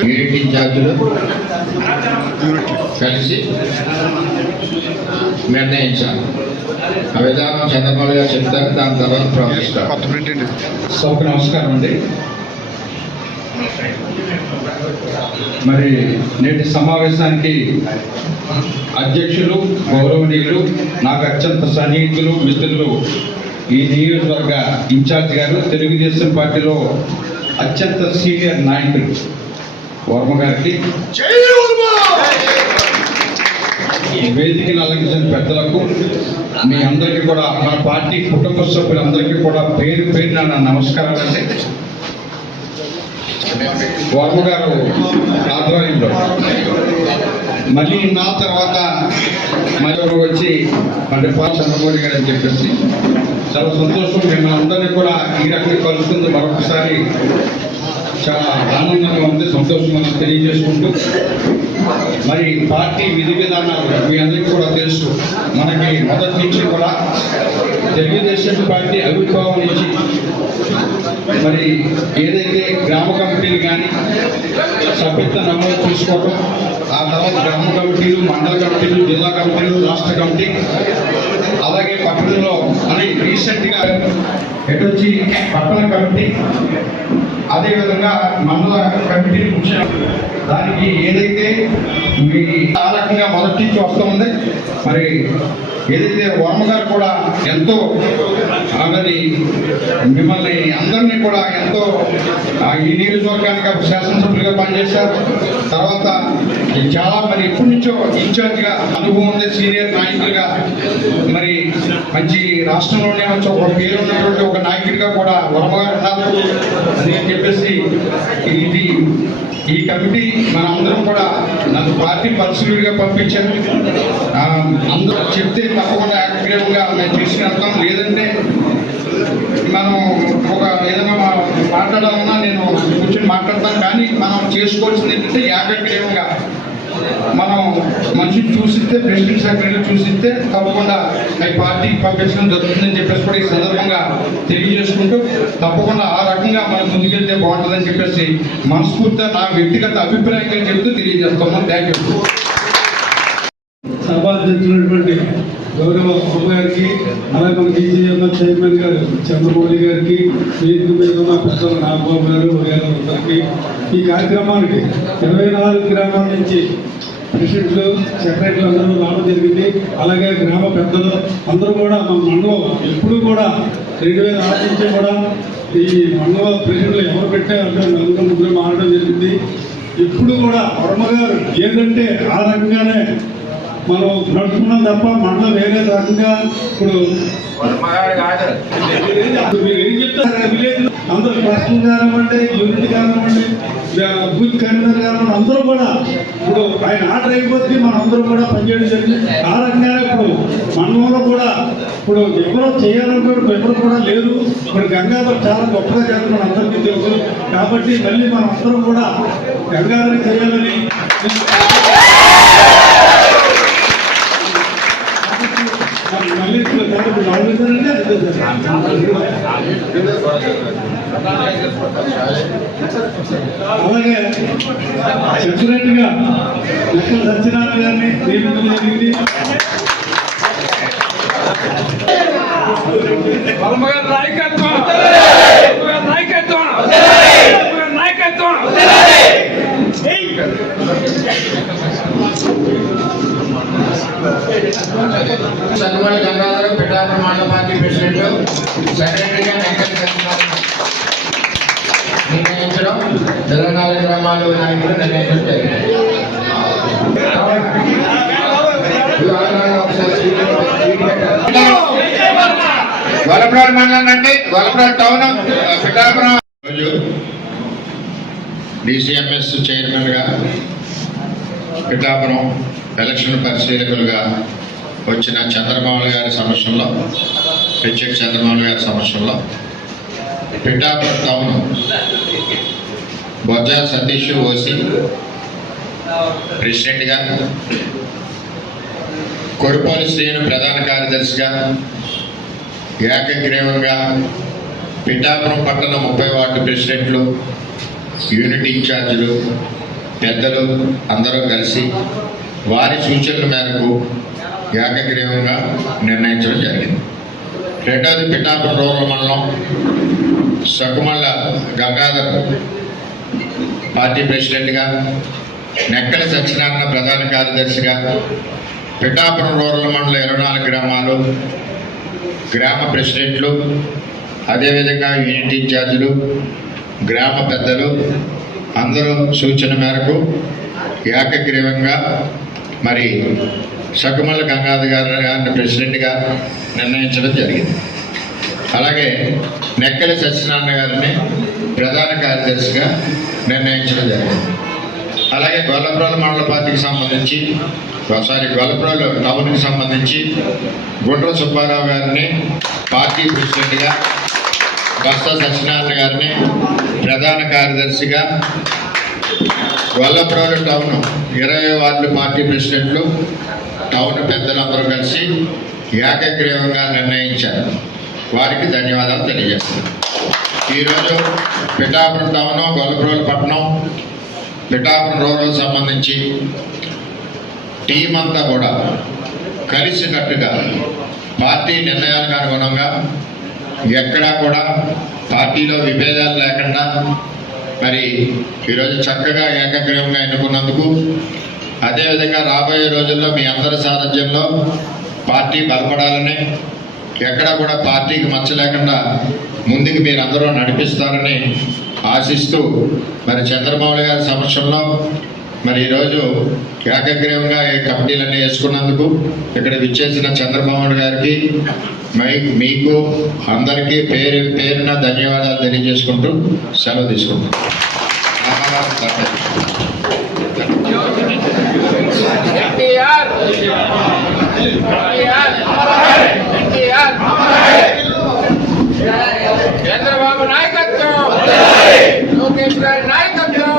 Unit ఇన్ఛార్జీలు కలిసి నిర్ణయించాలి. ఆ విధానం చంద్రబాబు గారు చెప్తారు, దాని తర్వాత ప్రవర్తిస్తారు. సభకు నమస్కారం అండి. మరి నేటి సమావేశానికి అధ్యక్షులు, గౌరవనీయులు, నాకు అత్యంత సన్నిహితులు, మిత్రులు, ఈ నియోజకవర్గ ఇన్ఛార్జ్ గారు, తెలుగుదేశం పార్టీలో అత్యంత సీనియర్ నాయకులు వర్మ గారికి, వేదికను అలంకరించిన పెద్దలకు, మీ అందరికీ కూడా, మన పార్టీ కుటుంబ సభ్యులందరికీ కూడా పేరు పేరున నా నమస్కారాలండి. వర్మ గారు ఆధ్వర్యంలో మళ్ళీ నా తర్వాత మరొకరు వచ్చి అంటే చంద్రబాబు గారు అని చెప్పేసి చాలా సంతోషం. మిమ్మల్ని అందరినీ కూడా ఈ రకంగా కలుస్తుంది మరొకసారి చాలా ఆనందంగా ఉంది, సంతోషంగా తెలియజేసుకుంటూ, మరి పార్టీ విధి విధానాలు మీ అందరికీ కూడా తెలుసు. మనకి మొదటి నుంచి కూడా తెలుగుదేశం పార్టీ ఆవిర్భావం నుంచి మరి ఏదైతే గ్రామ కమిటీలు కానీ సభ్యత్వ నమోదు చేసుకోవడం, ఆ తర్వాత గ్రామ కమిటీలు, మండల కమిటీలు, జిల్లా కమిటీలు, రాష్ట్ర కమిటీ, అలాగే పట్టణంలో అని రీసెంట్గా ఎటొచ్చి పట్టణ కమిటీ, అదేవిధంగా మండల కమిటీ కూర్చున్న దానికి ఏదైతే మీ ఆ రకంగా మొదటి నుంచి వస్తుంది. మరి ఏదైతే వర్మ గారు కూడా ఎంతో మరి మిమ్మల్ని అందరినీ కూడా ఎంతో ఈ నియోజకవర్గానికి శాసనసభ్యులుగా పనిచేశారు. తర్వాత చాలా మరి ఎప్పటి నుంచో ఇన్ఛార్జిగా అనుభవం ఉంది, సీనియర్ నాయకులుగా, మరి మంచి రాష్ట్రంలోనే వచ్చి ఒక పేరు ఉన్నటువంటి ఒక నాయకుడిగా కూడా వర్మ గారు ఉన్నారు అని చెప్పేసి ఇది ఈ కమిటీ మన అందరం కూడా నాకు పార్టీ పరిశీలుడిగా పంపించాను. అందరూ చెప్తే తప్పకుండా యాక్టివ్గా మేము తీసుకెళ్తాం. లేదంటే మనం ఒక ఏదైనా మాట్లాడాలన్నా నేను కూర్చొని మాట్లాడతాను. కానీ మనం చేసుకోవాల్సింది ఏంటంటే యాక్టివ్గా మనం మనిషిని చూసిస్తే, ప్రెసిడెంట్ సెక్రటరీ చూసిస్తే తప్పకుండా అవి పార్టీకి పంపించడం జరుగుతుందని చెప్పేసి కూడా ఈ సందర్భంగా తెలియజేసుకుంటూ, తప్పకుండా ఆ రకంగా మనం ముందుకెళ్తే బాగుంటుందని చెప్పేసి మనస్ఫూర్తిగా నా వ్యక్తిగత అభిప్రాయంగా చెప్తూ తెలియజేస్తున్నాం. Thank you. సభాధ్యక్షులైనటువంటి గౌరవ బాబు గారికి, అలాగే మన డీజీఎంఎల్ చైర్మన్ గారు చంద్రబాబు గారికి, వేదిక మీద ఉన్న పెద్దలు నాగబాబు గారు అందరికీ, ఈ కార్యక్రమానికి 24 గ్రామాల నుంచి ప్రెసిడెంట్లు, సెక్రటరీలు అందరూ రావడం జరిగింది. అలాగే గ్రామ పెద్దలు అందరూ కూడా మన మండలం ఎప్పుడు కూడా 2006 నుంచి కూడా ఈ మండల ప్రెసిడెంట్లు ఎవరు పెట్టారంటే నలుగురు ముగ్గురు మారడం జరిగింది. ఇప్పుడు కూడా వర్మ గారు ఏదంటే ఆ రకంగానే మనం నడుచుకున్నాం తప్ప మండలం వేరే రకంగా ఇప్పుడు మీరు ఏం చెప్తారు, విలేజ్ అందరూ క్లస్టర్ కానివ్వండి, యూనిట్ కానివ్వండి, బూత్ కన్వీనర్ కానివ్వండి, అందరూ కూడా ఇప్పుడు ఆయన ఆర్డర్ అయిపోతే మనం అందరూ కూడా పనిచేయడం జరిగింది. ఆ రకంగానే ఇప్పుడు మండలంలో కూడా ఇప్పుడు ఎవరో చేయాలనుకో ఎవరు కూడా లేరు. ఇప్పుడు గంగాధర్ చాలా గొప్పగా చేస్తున్నారు, అందరికీ తెలుసు. కాబట్టి మళ్ళీ మనం అందరం కూడా గంగాధర్ చేయాలని మళ్ళీ అలాగే సెక్రటరీగా లెక్కల సత్యనారాయణ గారిని నియమించడం జరిగింది. నాయకత్వం సన్నివాడ గంగాధర పిఠాపురం మండల పార్టీ ప్రెసిడెంట్, సెక్రటరీగా నిర్ణయించడం 24 గ్రామాల నాయకులు నిర్ణయించడం జరిగింది. వలపరాడు మండలం అంటే వలపరాడు టౌన్, పిఠాపురం. రోజు డిసిఎంఎస్ చైర్మన్గా పిఠాపురం ఎలక్షన్ పరిశీలకులుగా వచ్చిన చంద్రబాబు గారి సమక్షంలో, హెచ్ఎక్ చంద్రబాబు గారి సమక్షంలో పిఠాపురం టౌన్ బొజ్జా సతీష్ ఓసి ప్రెసిడెంట్గా, కొడుపోలి శ్రీను ప్రధాన కార్యదర్శిగా, ఏకగ్రీవంగా పిఠాపురం పట్టణ 30 వార్డు ప్రెసిడెంట్లు, యూనిట్ ఇన్ఛార్జీలు, పెద్దలు అందరూ కలిసి వారి సూచనల మేరకు ఏకగ్రీవంగా నిర్ణయించడం జరిగింది. రెండవది పిఠాపురం రూరల్ మండలం సకుమల్ల గంగాధర్ పార్టీ ప్రెసిడెంట్గా, నెక్కల సత్యనారాయణ ప్రధాన కార్యదర్శిగా, పిఠాపురం రూరల్ మండలం 24 గ్రామాలు గ్రామ ప్రెసిడెంట్లు, అదేవిధంగా యూనిట్ ఇన్ఛార్జీలు, గ్రామ పెద్దలు అందరూ సూచన మేరకు ఏకగ్రీవంగా మరి సకుమల్ల గంగాధర్ గారిని ప్రెసిడెంట్గా నిర్ణయించడం జరిగింది. అలాగే నెక్కల సత్యనారాయణ గారిని ప్రధాన కార్యదర్శిగా నిర్ణయించడం జరిగింది. అలాగే గొల్లప్రోలు మండల పార్టీకి సంబంధించి గొల్లప్రోలు టౌన్కి సంబంధించి గుండ్ర సుబ్బారావు గారిని పార్టీ ప్రెసిడెంట్గా, బస్తా సత్యనారాయణ గారిని ప్రధాన కార్యదర్శిగా, గొల్లప్రోలు టౌన్ 20 వార్డుల పార్టీ ప్రెసిడెంట్లు, టౌన్ పెద్దలందరూ కలిసి ఏకగ్రీవంగా నిర్ణయించారు. వారికి ధన్యవాదాలు తెలియజేస్తున్నాను. ఈరోజు పిఠాపురం టౌన్, గొల్లప్రోలు పట్టణం, పిఠాపురం రూరల్ సంబంధించి టీం అంతా కూడా కలిసికట్టుగా పార్టీ నిర్ణయాలకు అనుగుణంగా ఎక్కడా కూడా పార్టీలో విభేదాలు లేకుండా మరి ఈరోజు చక్కగా ఏకగ్రీవంగా ఎన్నుకున్నందుకు, అదేవిధంగా రాబోయే రోజుల్లో మీ అందరి సారథ్యంలో పార్టీ బలపడాలని, ఎక్కడా కూడా పార్టీకి మచ్చ లేకుండా ముందుకు మీరందరూ నడిపిస్తారని ఆశిస్తూ మరి చంద్రబాబు గారి సమక్షంలో మరి ఈరోజు ఏకగ్రీవంగా ఈ కమిటీలన్నీ వేసుకున్నందుకు ఇక్కడ విచ్చేసిన చంద్రబాబు గారికి మీకు అందరికీ పేరున ధన్యవాదాలు తెలియజేసుకుంటూ సెలవు తీసుకుంటాం. చంద్రబాబు నాయకత్వం, లోకేష్ గారి నాయకత్వం,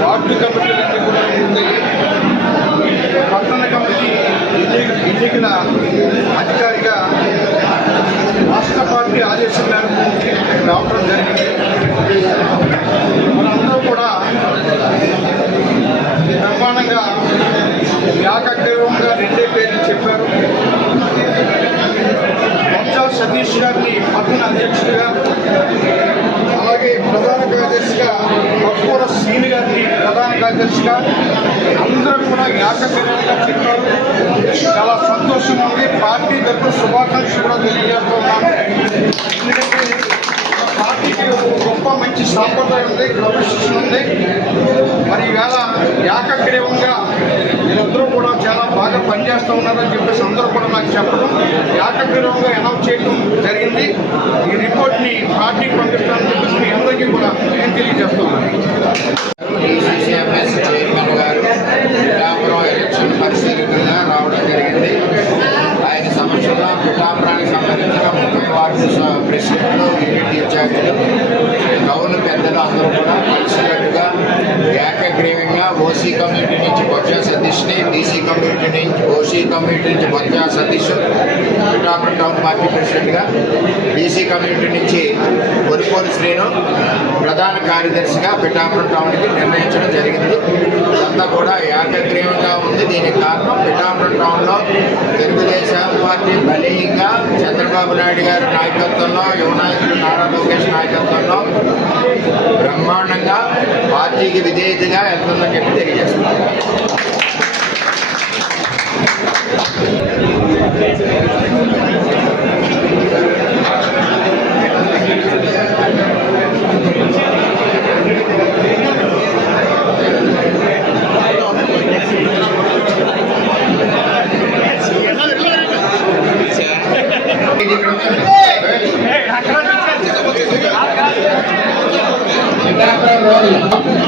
వార్డు కమిటీలన్నీ కూడా పూర్తయి పట్టణ కమిటీ ఎన్నికల అధికారిగా రాష్ట్ర పార్టీ ఆదేశం మేరకు రావడం జరిగింది. మనందరూ కూడా బ్రహ్మాండంగా ఏకగ్రీవంగా 2 పేర్లు చెప్పారు. బొత్స సతీష్ గారిని పట్టణ అధ్యక్షుడిగా, అలాగే ప్రధాన కార్యదర్శిగా కర్పూర శ్రీని గారిని ప్రధాన కార్యదర్శిగా అందరూ కూడా ఏకగ్రీవంగా చెప్పారు. చాలా సంతోషంగా ఉంది. పార్టీ తరఫున శుభాకాంక్షలు కూడా తెలియజేస్తున్నాను. ఎందుకంటే పార్టీకి గొప్ప మంచి సాంప్రదాయం ఉంది, క్రమశిక్షణ ఉంది. మరి ఈవేళ ఏకగ్రీవంగా వీళ్ళందరూ కూడా చాలా బాగా పనిచేస్తూ ఉన్నారని చెప్పేసి అందరూ కూడా నాకు చెప్పడం, ఏకగ్రీవంగా అనౌన్స్ చేయడం జరిగింది. ఈ రిపోర్ట్ని పార్టీకి పంపిస్తానని చెప్పేసి మీ అందరికీ కూడా నేను తెలియజేస్తున్నాను. DCCMS చైర్మన్ గారు పిఠాపురం ఎలక్షన్ పరిశీలనగా రావడం జరిగింది. ఆయన సమక్షంలో కమ్యూనిటీ నుంచి బొత్స సతీష్ని, బీసీ కమ్యూనిటీ నుంచి, ఓసీ కమ్యూనిటీ నుంచి బొత్స సతీష్ పిఠాపురం టౌన్ పార్టీ ప్రెసిడెంట్గా, బీసీ కమ్యూనిటీ నుంచి కొరిపోలి శ్రీను ప్రధాన కార్యదర్శిగా పిఠాపురం టౌన్కి నిర్ణయించడం జరిగింది. ఇదంతా కూడా ఏకగ్రీవంగా ఉంది. దీనికి కారణం పిఠాపురం టౌన్లో తెలుగుదేశం పార్టీ బలీయంగా చంద్రబాబు నాయుడు గారి నాయకత్వంలో, యువ నాయకుడు నారా లోకేష్ నాయకత్వంలో బ్రహ్మాండంగా పార్టీకి విధేయతగా వెళ్తుందని చెప్పి తెలియజేస్తున్నారు. పిఠాపురం రోడ్లు